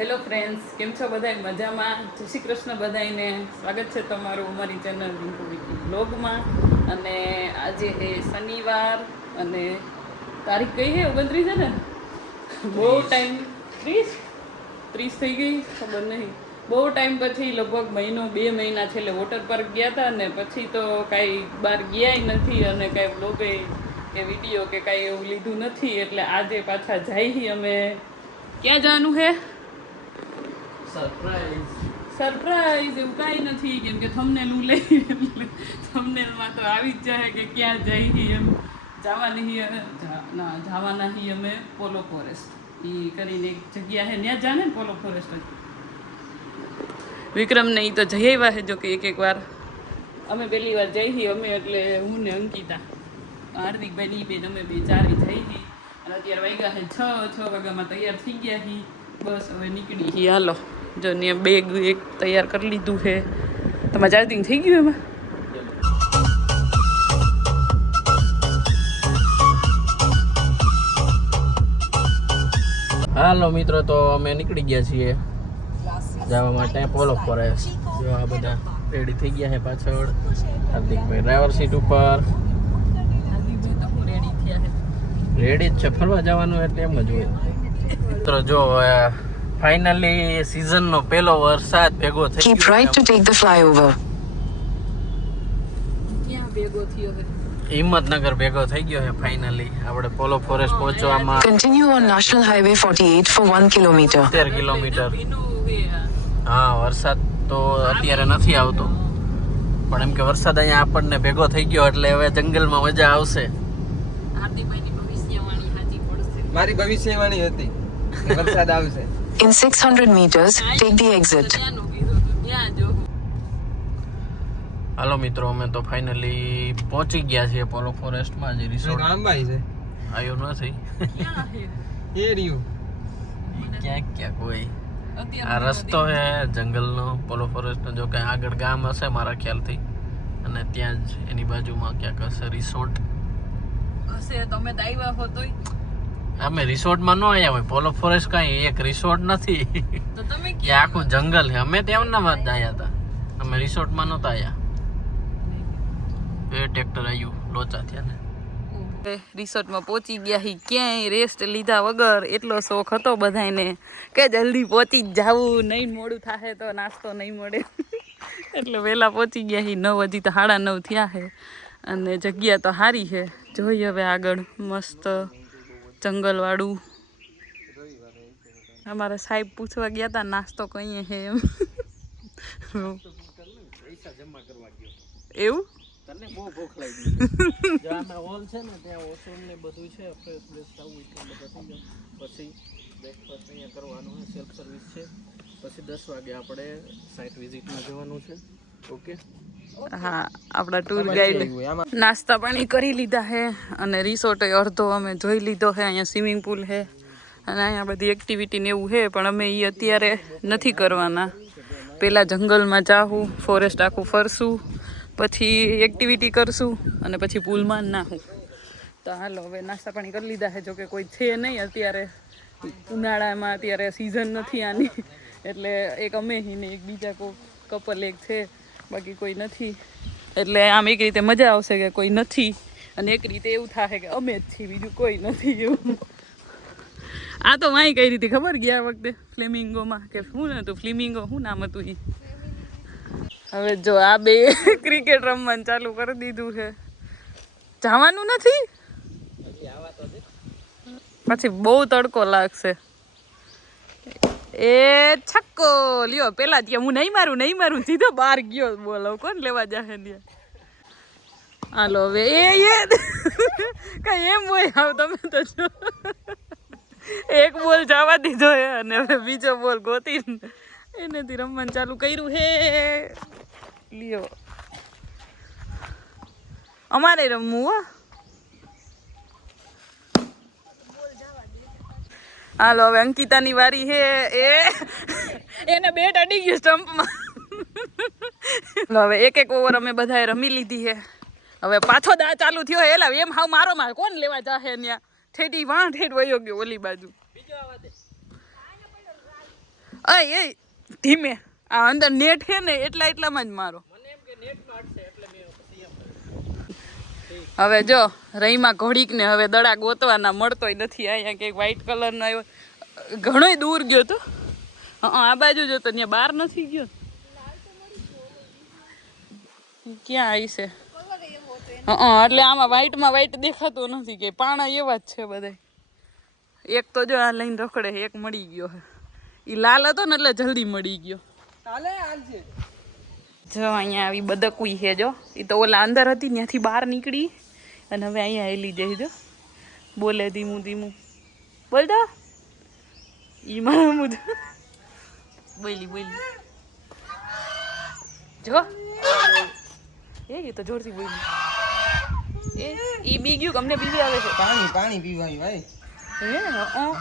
Hello friends, કેમ છો બધા? મજામાં? જય શ્રી કૃષ્ણ બધાને. સ્વાગત છે તમારું અમારી ચેનલ રિંકુ વિકી બ્લોગમાં. અને આજે છે શનિવાર અને તારીખ કઈ છે? 29 છે ને? બહુ ટાઈમ 30 થઈ ગઈ, ખબર નહીં. બહુ ટાઈમ પછી, લગભગ મહિનો 2 મહિના છેલ્લે વોટર પાર્ક ગયા હતા ને પછી તો કાંઈ બહાર ગયા નથી અને કાંઈ બ્લોગે કે વિડીયો કે કાંઈ એવું લીધું નથી. એટલે આજે પાછા જઈએ અમે. ક્યાં જવાનું છે? સરપ્રાઈઝ એવું કાંઈ નથી, કેમ કે થંબનેલ લઈ એટલે થંબનેલમાં તો આવી જ જાય કે ક્યાં જઈએ એમ. જવાના હી અમે પોલો ફોરેસ્ટ એ કરીને એક જગ્યા છે, ત્યાં જાને ને પોલો ફોરેસ્ટ જ. વિક્રમને એ તો જઈ આવ્યા છે, જો કે એક વાર અમે પહેલી વાર જઈ અમે એટલે હું ને અંકિતા, હાર્દિકભાઈ બેન અમે બે ચારે જઈ અને અત્યારે વાગ્યા છે 6 વાગ્યામાં તૈયાર થઈ ગયા છીએ. બસ હવે નીકળી છીએ. હાલો જો ને બેગ એક તૈયાર કરી લીધું છે. તમારે ચાર્જિંગ થઈ ગયું એમાં? હાલો મિત્રો, તો અમે નીકળી ગયા છીએ જવા માટે પોલો ફોરેસ્ટ. જો આ બધા રેડી થઈ ગયા છે પાછળ. હાર્દિકભાઈ ડ્રાઈવર સીટ ઉપર રેડી જ છે. ફરવા જવાનું એટલે એમ જ હોય મિત્રો. જો ફાઇનલી સીઝનનો પહેલો વરસાદ ભેગો થઈ ગયો. Keep right to take the flyover. ક્યાં ભેગો થયો છે? હિંમતનગર ભેગો થઈ ગયો છે ફાઇનલી. આપણે પોલો ફોરેસ્ટ પહોંચવામાં Continue on National Highway 48 for 1 kilometer. 13 kilometre. હા, વરસાદ તો અત્યારે નથી આવતો, પણ એમ કે વરસાદ અહીંયા આપણને ભેગો થઈ ગયો એટલે હવે જંગલમાં મજા આવશે. હાર્દિકભાઈની ભવિષ્યવાણી સાચી પડશે. મારી ભવિષ્યવાણી હતી કે વરસાદ આવશે. In 600 meters, take the exit. હાલો મિત્રો, અમે તો ફાઇનલી પહોંચી ગયા છીએ પોલો ફોરેસ્ટમાં. જે રિસોર્ટ આંબાઈ છે આવ્યો નથી. એ રહ્યું ક્યાંક હોય. આ રસ્તો છે જંગલનો, પોલો ફોરેસ્ટનો. જો કંઈ આગળ ગામ હશે મારા ખ્યાલથી, અને ત્યાં જ એની બાજુમાં ક્યાંક હશે રિસોર્ટ. હશે તમે તો આવ્યા હો તોય. અમે રિસોર્ટમાં ન આવ્યા હોય. પોલો ફોરેસ્ટ કાંઈ એક રિસોર્ટ નથી, તો તમે એ આખું જંગલ છે. અમે તેમના જ આવ્યા હતા, અમે રિસોર્ટમાં નહોતા આવ્યા. એ ટ્રેક્ટર આવ્યું લોચા થયા ને. રિસોર્ટમાં પહોંચી ગયા હી. ક્યાંય રેસ્ટ લીધા વગર એટલો શોખ હતો બધાને કે જલ્દી પહોંચી જ જાવું, નહીં મોડું થાય તો નાસ્તો નહીં મળે એટલે વહેલા પહોંચી ગયા હી. 9 હજી તો 9:30 થયા છે અને જગ્યા તો સારી છે. જોઈએ હવે આગળ મસ્ત જંગલવાળું. અમારા સાહેબ પૂછવા ગયા હતા નાસ્તો કઈ છે એમ. એવું તને બહુ ભૂખ લાગી. જો આમાં હોલ છે ને, ત્યાં ઓસોન ને બધું છે. ફ્રેશ થવું એટલે બધા થઈ જાય. પછી બ્રેકફાસ્ટ અહીંયા કરવાનું છે, સેલ્ફ સર્વિસ છે. પછી 10 વાગે આપણે સાઇટ વિઝિટમાં જવાનું છે. ઓકે. હા, આપણા ટૂર ગાઈડ નાસ્તા પાણી કરી લીધા છે અને રિસોર્ટ અડધો અમે જોઈ લીધો છે. અહીંયા સ્વિમિંગ પુલ છે અને અહીંયા બધી એક્ટિવિટી ને એવું છે, પણ અમે એ અત્યારે નથી કરવાના. પહેલાં જંગલમાં જાવું, ફોરેસ્ટ આખું ફરશું, પછી એક્ટિવિટી કરશું અને પછી પુલમાં નાહું. તો હાલો હવે નાસ્તા પાણી કરી લીધા છે. જોકે કોઈ છે નહીં અત્યારે, ઉનાળામાં અત્યારે સિઝન નથી આની, એટલે એક અમે હી ને એક બીજા કોઈ કપલ એક છે, બાકી કોઈ નથી. એટલે આમ એક રીતે મજા આવશે કે કોઈ નથી, અને એક રીતે એવું થાય કે અમે જ છીએ, બીજું કોઈ નથી એવું. આ તો માહી કઈ રીતે ખબર ગયા વખતે ફ્લેમિંગોમાં કે શું નતું, ફ્લેમિંગો શું નામ હતું એ. હવે જો આ બે ક્રિકેટ રમવાનું ચાલુ કરી દીધું છે. જવાનું નથી, પછી બહુ તડકો લાગશે. એ છક્કો લ્યો. પેલા ત્યાં હું નહીં મારું સીધો બહાર ગયો. બોલો કોણ લેવા જાહે ત્યાં? હાલો હવે એ કઈ એમ હોય. આવ તમે તો જો એક બોલ જવા દીધો હે અને હવે બીજો બોલ ગોતી એનેથી રમવાનું ચાલુ કર્યું હે. લ્યો અમારે રમવું હો. હાલો હવે અંકિતાની વારી હે. એને બેટ અડી ગયું સ્ટમ્પમાં. હવે એક ઓવર અમે બધાએ રમી લીધી છે. હવે પાછો દા ચાલુ થયો. એલા એમ હાવ મારો માં કોણ લેવા જાહે ત્યાં? ઠેઠ વયો ગયો ઓલી બાજુ. અય ધીમે આ અંદર નેટ છે ને એટલામાં જ મારો. હવે જો રહીમાં ઘોડીક ને હવે દડા ગોતવાના મળતોય નથી. અહીંયા કંઈક વ્હાઈટ કલરનો આવ્યો, ઘણોય દૂર ગયો તો. આ બાજુ જો તો ત્યાં બહાર નથી ગયો. ક્યાં આવી છે? એટલે આમાં વ્હાઈટમાં વ્હાઈટ દેખાતો નથી કે પાણા એવા જ છે બધા. એક તો જો આ લઈને રખડે, એક મળી ગયો હે. ઈ લાલ હતો ને એટલે જલ્દી મળી ગયો. જો અહીંયા આવી બદકુઈ છે. જો એ તો ઓલા અંદર હતી ત્યાંથી બહાર નીકળી અને હવે અહીંયા હેલી જાય. જો બોલે ધીમું ધીમું બોલતો ઈ મારા બોલી જો એ તો જોરથી બોલી. ઈ બી ગયું અમને બીવી આવે છે. પાણી પીવાનું ભાઈ.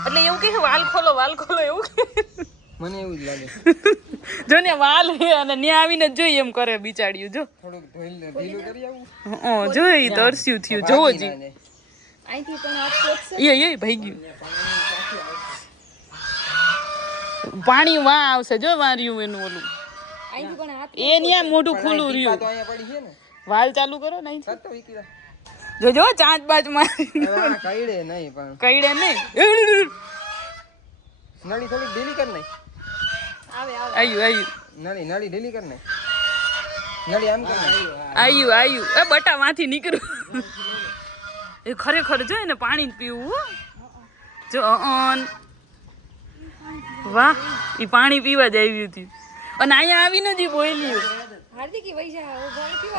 એટલે એવું કે વાલ ખોલો એવું કે મને એવું જ લાગે. જો ને વાલ હે અને ન્યા આવીને જોઈ એમ કરે બિચાડ્યું. જો થોડુંક ઢીલું કરી આવું. જોઈ તરસ્યું થયું. જોવો જી એ ભાઈ ગયું પાણી વાં આવશે. જો વાર્યું એનું ઓલું એ ન્યા મોઢું ખુલ્લું રહ્યું. વાલ ચાલુ કરો ને જો ચાંચ બાચ મારી કઈડે નહીં પણ કઈડે નહીં. નળી થોડી ઢીલી કર નહીં. આયુ નળી ઢીલી કર નહીં. નળી આમ કર નહીં. આયુ એ બટા માંથી નીકળ્યું. એ ખરેખર જો ને પાણી પીવું. જો વાહ એ પાણી પીવા જ આવ્યું હતું અને અહીંયા આવીને જ બોલ્યું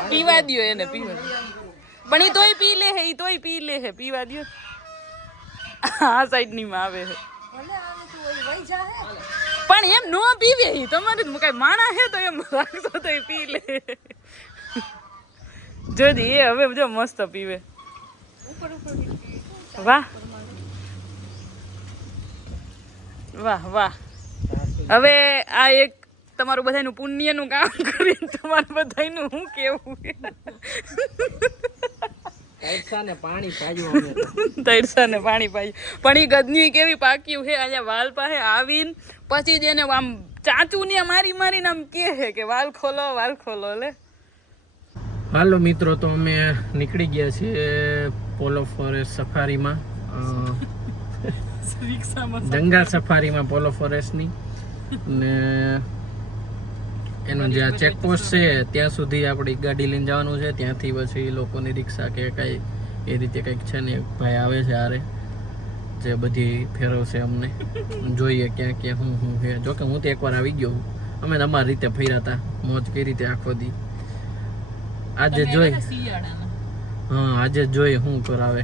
પીવા દો એને પીવા. પણ એ તોય પી લે હે, પીવા દો. આ સાઈડ ની માં આવે છે પણ એમ નો પીવે. તમારે કઈ માણા હે તો એમ રાખશો તો એ પી લે. જોજી એ હવે જો મસ્ત પીવે. વાહ હવે આ એક તમારું બધાનું પુણ્યનું કામ કરીને તમારું બધાનું શું કેવું તરસા ને પાણી પાયું. પણ એ ગદની કેવી પાક્યું છે. અહીંયા વાલ પાસે આવીને પછી જ એને આમ ચાચું ને મારીને આમ કે વાલ ખોલો લે. હાલો મિત્રો, તો અમે નીકળી ગયા છીએ પોલો ફોરેસ્ટ સફારીમાં, જંગલ સફારીમાં પોલો ફોરેસ્ટની. ને એનું જે ચેકપોસ્ટ છે ત્યાં સુધી આપણી ગાડી લઈને જવાનું છે. ત્યાંથી પછી લોકોની રિક્ષા કે કાંઈ એ રીતે કંઈક છે ને ભાઈ આવે છે આરે જે બધી ફેરવશે અમને. જોઈએ ક્યાં ક્યાં શું છે. જોકે હું તો એકવાર આવી ગયો. અમે અમારી રીતે ફર્યા હતા, મોજ કઈ રીતે આખો દી. આજે જોઈ શું કરાવે.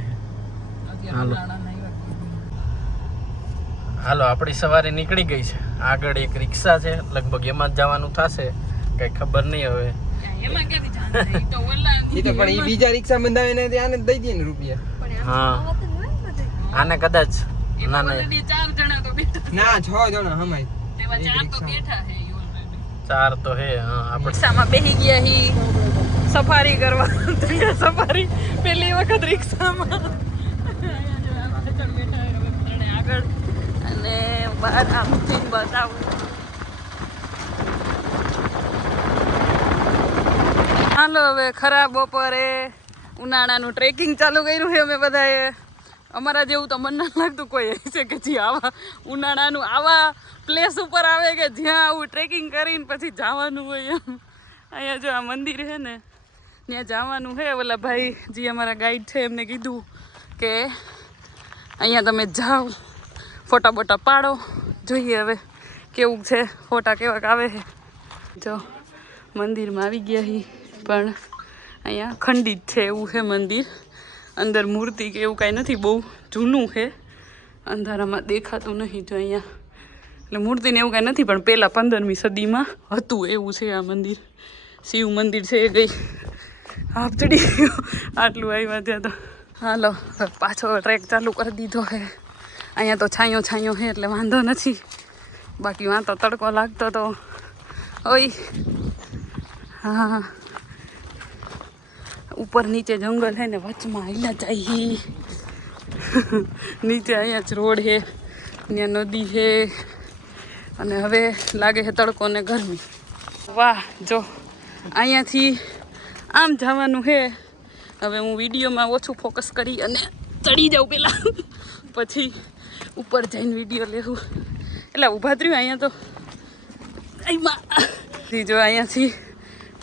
હાલો આપણી સવારી નીકળી ગઈ છે. આગળ એક રિક્ષા છે, લગભગ એમાં જ જવાનું થશે, કઈ ખબર નહીં હવે. પણ ઈ બીજા રિક્ષા બંધાવીને આને જ દઈ દે ને રૂપિયા. હા આને કદાચ ના 4 જણા તો બેઠા. ના 6 જણા હમાય. 4 તો બેઠા હે. 4 તો હે. હા આપણે રિક્ષામાં બેસી ગયા હી સફારી કરવા. સફારી પહેલી વખત રિક્ષામાં. આગળ અને બહાર આમથી બતાવું. હાલો હવે ખરાબ બપોરે ઉનાળાનું ટ્રેકિંગ ચાલુ કર્યું છે અમે બધાએ. અમારા જેવું તો મન ના લાગતું કોઈ હશે કે જે આવા ઉનાળાનું આવા પ્લેસ ઉપર આવે કે જ્યાં આવું ટ્રેકિંગ કરીને પછી જવાનું હોય એમ. અહીંયા જો આ મંદિર છે ને ત્યાં જવાનું છે. ઓલા ભાઈ જે અમારા ગાઈડ છે એમને કીધું કે અહીંયા તમે જાઓ, ફોટા બોટા પાડો, જોઈએ હવે કેવું છે, ફોટા કેવાક આવે છે. જો મંદિરમાં આવી ગયા હી, પણ અહીંયા ખંડિત છે એવું છે મંદિર. અંદર મૂર્તિ કે એવું કાંઈ નથી, બહુ જૂનું છે, અંધારામાં દેખાતું નહીં. જો અહીંયા એટલે મૂર્તિને એવું કાંઈ નથી, પણ પહેલાં 15મી સદીમાં હતું એવું છે આ મંદિર. શિવ મંદિર છે એ ગઈ હાફ ચડી આટલું આવ્યા ત્યાં તો. હાલો પાછો ટ્રેક ચાલુ કરી દીધો છે. અહીંયા તો છાંયો છે એટલે વાંધો નથી, બાકી વાં તો તડકો લાગતો તો ઓય. હા ઉપર નીચે જંગલ છે ને વચમાં આયલા જાય. નીચે અહીંયા જ રોડ છે, ત્યાં નદી છે, અને હવે લાગે છે તડકો ને ગરમી. વાહ જો અહીંયાથી આમ જવાનું છે. હવે હું વિડીયોમાં ઓછું ફોકસ કરી અને ચડી જાઉં પહેલાં, પછી ઉપર જઈને વિડીયો લેવું. એટલે ઊભા થયું અહીંયા તો એમાં જો અહીંયાથી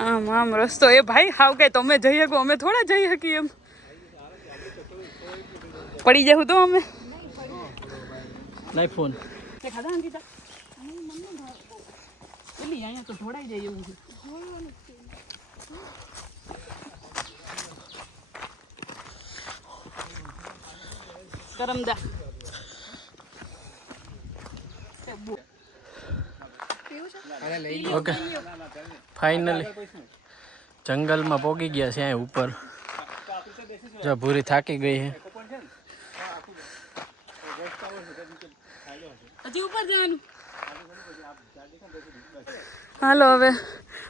આમ આમ રસ્તો એ ભાઈ હાવ કે તમે જઈ શકો અમે થોડા જઈ શકીએ એમ. પડી જવું તો અમે નહીં ફોન ખાધા અંકિતા એલી અહીંયા તો ઢોળાઈ જાય એવું છે. કરમદા ઓકે ફાઇનલી જંગલમાં પહોંચી ગયા છે અહીં ઉપર. જો ભૂરી થાકી ગઈ છે. હજી ઉપર જવાનું. હાલો હવે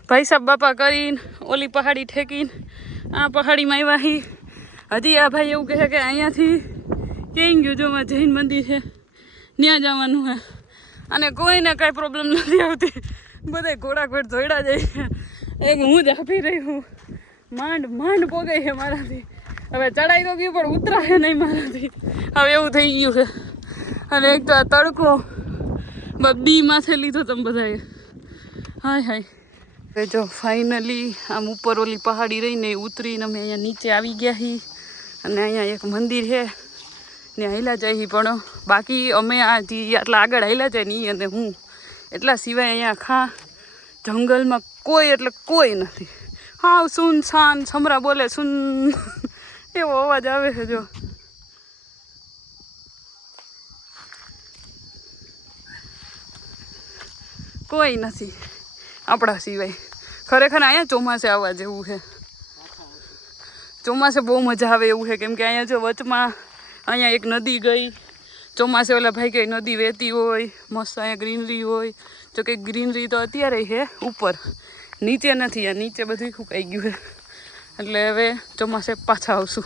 ભાઈ સાહેબ બાપા કરીને ઓલી પહાડી ઠેકીને આ પહાડીમાં આવ્યા હી. હજી આ ભાઈ એવું કહે કે અહીંયાથી ક્યાંય ગયું જો માં જૈન મંદિર છે ત્યાં જવાનું છે. અને કોઈને કાંઈ પ્રોબ્લેમ નથી આવતી. બધા ઘોડાઘોડ જોડ્યા જાય છે. એક હું જ આપી રહી હું. માંડ પોગાઈ છે મારાથી. હવે ચડાઈ તો ગયું પણ ઉતરાય નહીં મારાથી. હવે એવું થઈ ગયું છે. અને એક તો આ તડકો બી માથે લીધો તમે બધાએ. હાય હવે જો ફાઇનલી આમ ઉપર ઓલી પહાડી રહીને ઉતરીને અમે અહીંયા નીચે આવી ગયા છીએ. અને અહીંયા એક મંદિર છે ને હાલ્યા જાય પણ બાકી અમે આટલા આગળ હાલ્યા જાય નહીં અને હું એટલા સિવાય અહીંયા આખા જંગલમાં કોઈ એટલે કોઈ નથી. હાવ સુન શાન સમરા બોલે સુન એવો અવાજ આવે છે. જો કોઈ નથી આપણા સિવાય. ખરેખર અહીંયા ચોમાસે આવવા જેવું છે. ચોમાસે બહુ મજા આવે એવું છે કેમ કે અહીંયા જો વચમાં અહીંયા એક નદી ગઈ. ચોમાસે ઓલા ભાઈ કઈ નદી વહેતી હોય મસ્ત અહીંયા ગ્રીનરી હોય. જો કે ગ્રીનરી તો અત્યારે છે ઉપર, નીચે નથી. આ નીચે બધું સુકાઈ ગયું છે એટલે હવે ચોમાસે પાછા આવશું.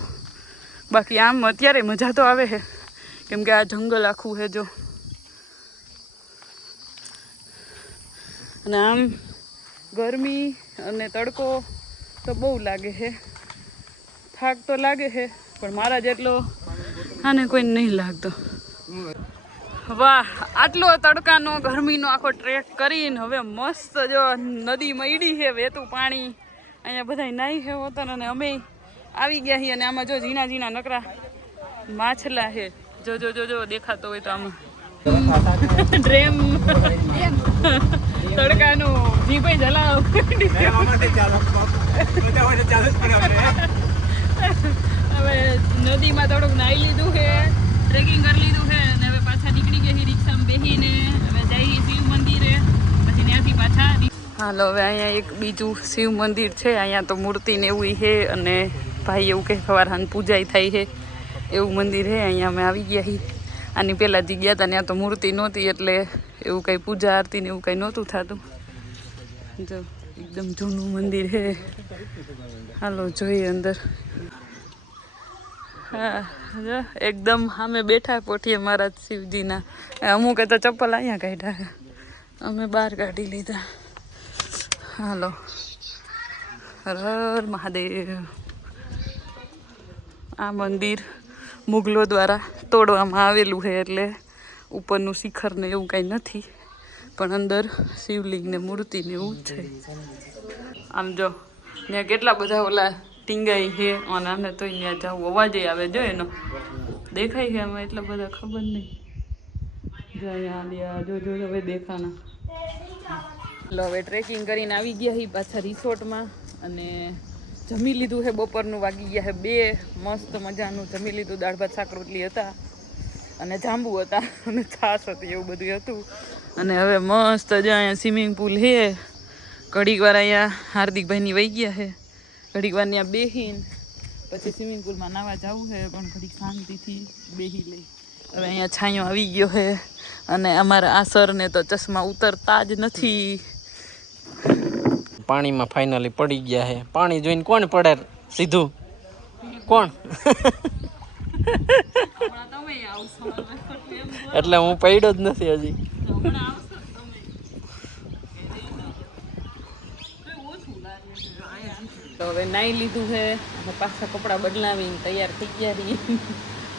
બાકી આમ અત્યારે મજા તો આવે છે કેમ કે આ જંગલ આખું છે જો. અને આમ ગરમી અને તડકો તો બહુ લાગે છે. થાક તો લાગે છે પણ મારા જેટલો આને કોઈ નહીં લાગતો. વાહ આટલો તડકાનો ગરમીનો આખો ટ્રેક કરીને હવે મસ્ત જો નદીમાં ઈડી છે વહેતું પાણી. અહીંયા બધા નાહી છે હોતા અને અમે આવી ગયા છીએ. અને આમાં જો ઝીણા ઝીણા નકરા માછલા છે. જો જો જો જો દેખાતો હોય તો આમાં ડ્રેમ તડકાનો જી ભાઈ જલાવ. હવે નદીમાં થોડુંક નાહી લીધું છે, ટ્રેકિંગ કરી લીધું છે અને હવે પાછા નીકળી ગયા રિક્ષામાં બેસીને હવે જઈએ શિવ મંદિરે. પછી ત્યાંથી પાછા હાલો હવે અહીંયા એક બીજું શિવ મંદિર છે. અહીંયા તો મૂર્તિ ને એવું છે અને ભાઈ એવું કહે સવાર હાન પૂજા થાય છે એવું મંદિર છે. અહીંયા અમે આવી ગયા છીએ. આની પહેલાં જે ગયા હતા ત્યાં તો મૂર્તિ નહોતી એટલે એવું કંઈ પૂજા આરતી ને એવું કંઈ નહોતું થતું. જો એકદમ જૂનું મંદિર છે. હાલો જોઈએ અંદર. હા જો એકદમ સામે બેઠા પોઠીએ મહારાજ શિવજીના. અમુકે તો ચપ્પલ અહીંયા કાઢ્યા, અમે બહાર કાઢી લીધા. હાલો હર હર મહાદેવ. આ મંદિર મુગલો દ્વારા તોડવામાં આવેલું છે એટલે ઉપરનું શિખર ને એવું કાંઈ નથી પણ અંદર શિવલિંગ ને મૂર્તિ ને એવું છે. આમ જો ત્યાં કેટલા બધા ઓલા ટીંગાઈ છે અને આને તો ત્યાં જવું અવાજ આવે જો એનો દેખાય છે આમાં એટલા બધા ખબર નહીં. જો અહીંયા જો જો હવે દેખાના. લો હવે ટ્રેકિંગ કરીને આવી ગયા છીએ પાછા રિસોર્ટમાં અને જમી લીધું છે. બપોરનું વાગી ગયા છે 2. મસ્ત મજાનું જમી લીધું. દાળ ભાત શાક રોટલી હતા અને જાંબુ હતા અને છાશ હતી એવું બધું હતું. અને હવે મસ્ત જ અહીંયા સ્વિમિંગ પુલ છે. ઘડીક વાર અહીંયા હાર્દિકભાઈની વહી ગયા છે. ઘડીક વાર ત્યાં બેસીને પછી સ્વિમિંગ પુલમાં નાવા જવું છે પણ ઘડીક શાંતિથી બેસી લઈ. હવે અહીંયા છાંયો આવી ગયો છે અને અમારા આ સરને તો ચશ્મા ઉતરતા જ નથી. પાણીમાં ફાઇનલી પડી ગયા છે. પાણી જોઈને કોણ પડે સીધું? કોણ? એટલે હું પડ્યો જ નથી હજી. તો હવે નાઈ લીધું છે અને પાછા કપડાં બદલાવીને તૈયાર થઈ ગયા છીએ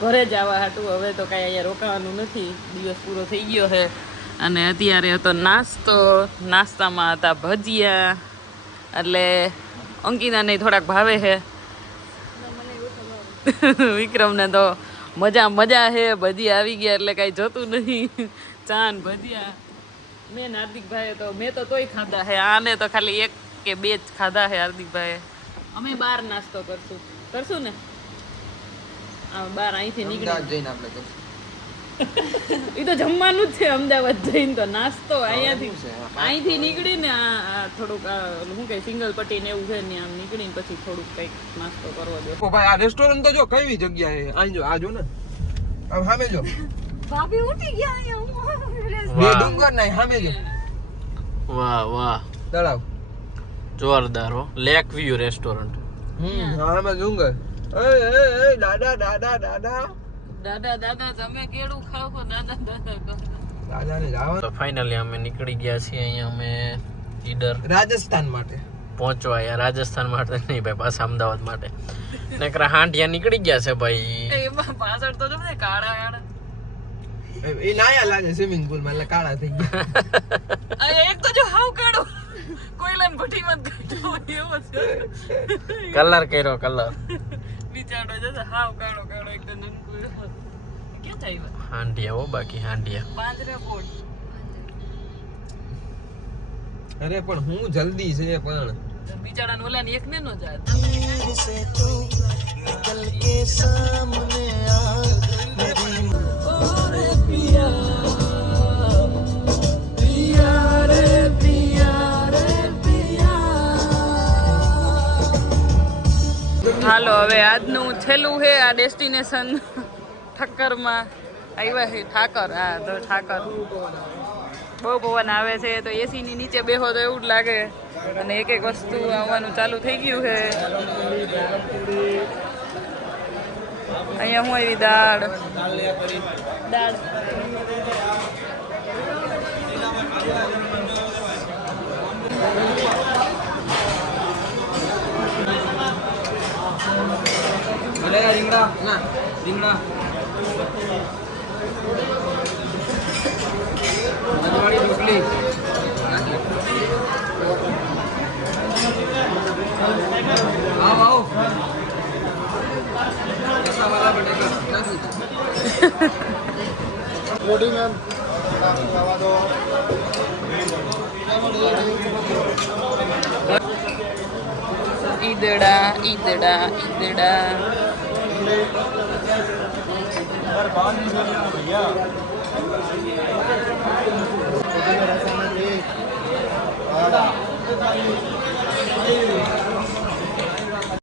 ઘરે જવા હાટું. હવે તો કાંઈ અહીંયા રોકાવાનું નથી, દિવસ પૂરો થઈ ગયો છે. અને અત્યારે હતો નાસ્તામાં હતા ભજીયા, એટલે અંકિતાને થોડાક ભાવે છે. વિક્રમને તો મજા છે, ભજીયા આવી ગયા એટલે કાંઈ જોતું નહીં. ચાન ભજીયા મેં હાર્દિકભાઈ તો મેં તો તોય ખાધા છે, આને તો ખાલી 1 કે 2 જ ખાધા છે હાર્દિકભાઈ. અમે બહાર નાસ્તો કરશું ને બહાર અહીંથી નીકળી જઈને આપણે તો એ તો જમવાનું જ છે. અમદાવાદ જઈને તો નાસ્તો અહીંથી નીકળીને આ થોડુંક શું કહે સિંગલ પટ્ટી ને એવું છે ને આમ નીકળીને પછી થોડુંક કંઈક નાસ્તો કરવો જોઈએ. ભાઈ આ રેસ્ટોરન્ટ તો જો કઈ જગ્યાએ અહીં જો આ જો ને આમ સામે જો ભાભી ઉઠી ગયા અહીંયા. બે ડુંગર નહીં સામે જો વાહ વાહ તળાવ જોરદાર હો. Lake view restaurant. સામે ડુંગર. એ દાદા દાદા દાદા દાદા તમે કેળું ખાવ દાદા દાદાને જવા તો ફાઇનલી અમે નીકળી ગયા છીએ અહીંયા અમે ઈડર રાજસ્થાન માટે પહોંચવા. યાર રાજસ્થાન માટે નહીં ભાઈ, પાછા અમદાવાદ માટે. નકરા હાંડિયા નીકળી ગયા છે ભાઈ. એમાં પાછળ તો જો ને કાળા એ નાયા લાગે સ્વિમિંગ પુલ માં એટલે કાળા થઈ ગયા. એક તો જો હાવ કાળો કોઈલાન ભઠ્ઠી મત કાઢો એવો છે. કલર કર્યો કલર. બિચારો જતો હાવ કાળો એકદમ નનકો ક્યાં જાય હાંડિયા હો, બાકી હાંડિયા. પાંદરા બોટ. અરે પણ હું જલ્દી છે પણ બિચારાને ઓલાને એક ને નો જાત. હાલો હવે આજનું છેલ્લું છે આ ડેસ્ટિનેશન ઠક્કરમાં આવ્યા છે. ઠાકર હા તો ઠાકર બહુ પવન આવે છે તો એસીની નીચે બેહો તો એવું જ લાગે. અને એક વસ્તુ આવવાનું ચાલુ થઈ ગયું છે. અહીંયા હું આવી દાળ રીંગણા ના રીંગણા મજવાડી ઢોકળી આવો વાળા બટેકા નાખી બોડી મેમ આવા દો. ઈદડા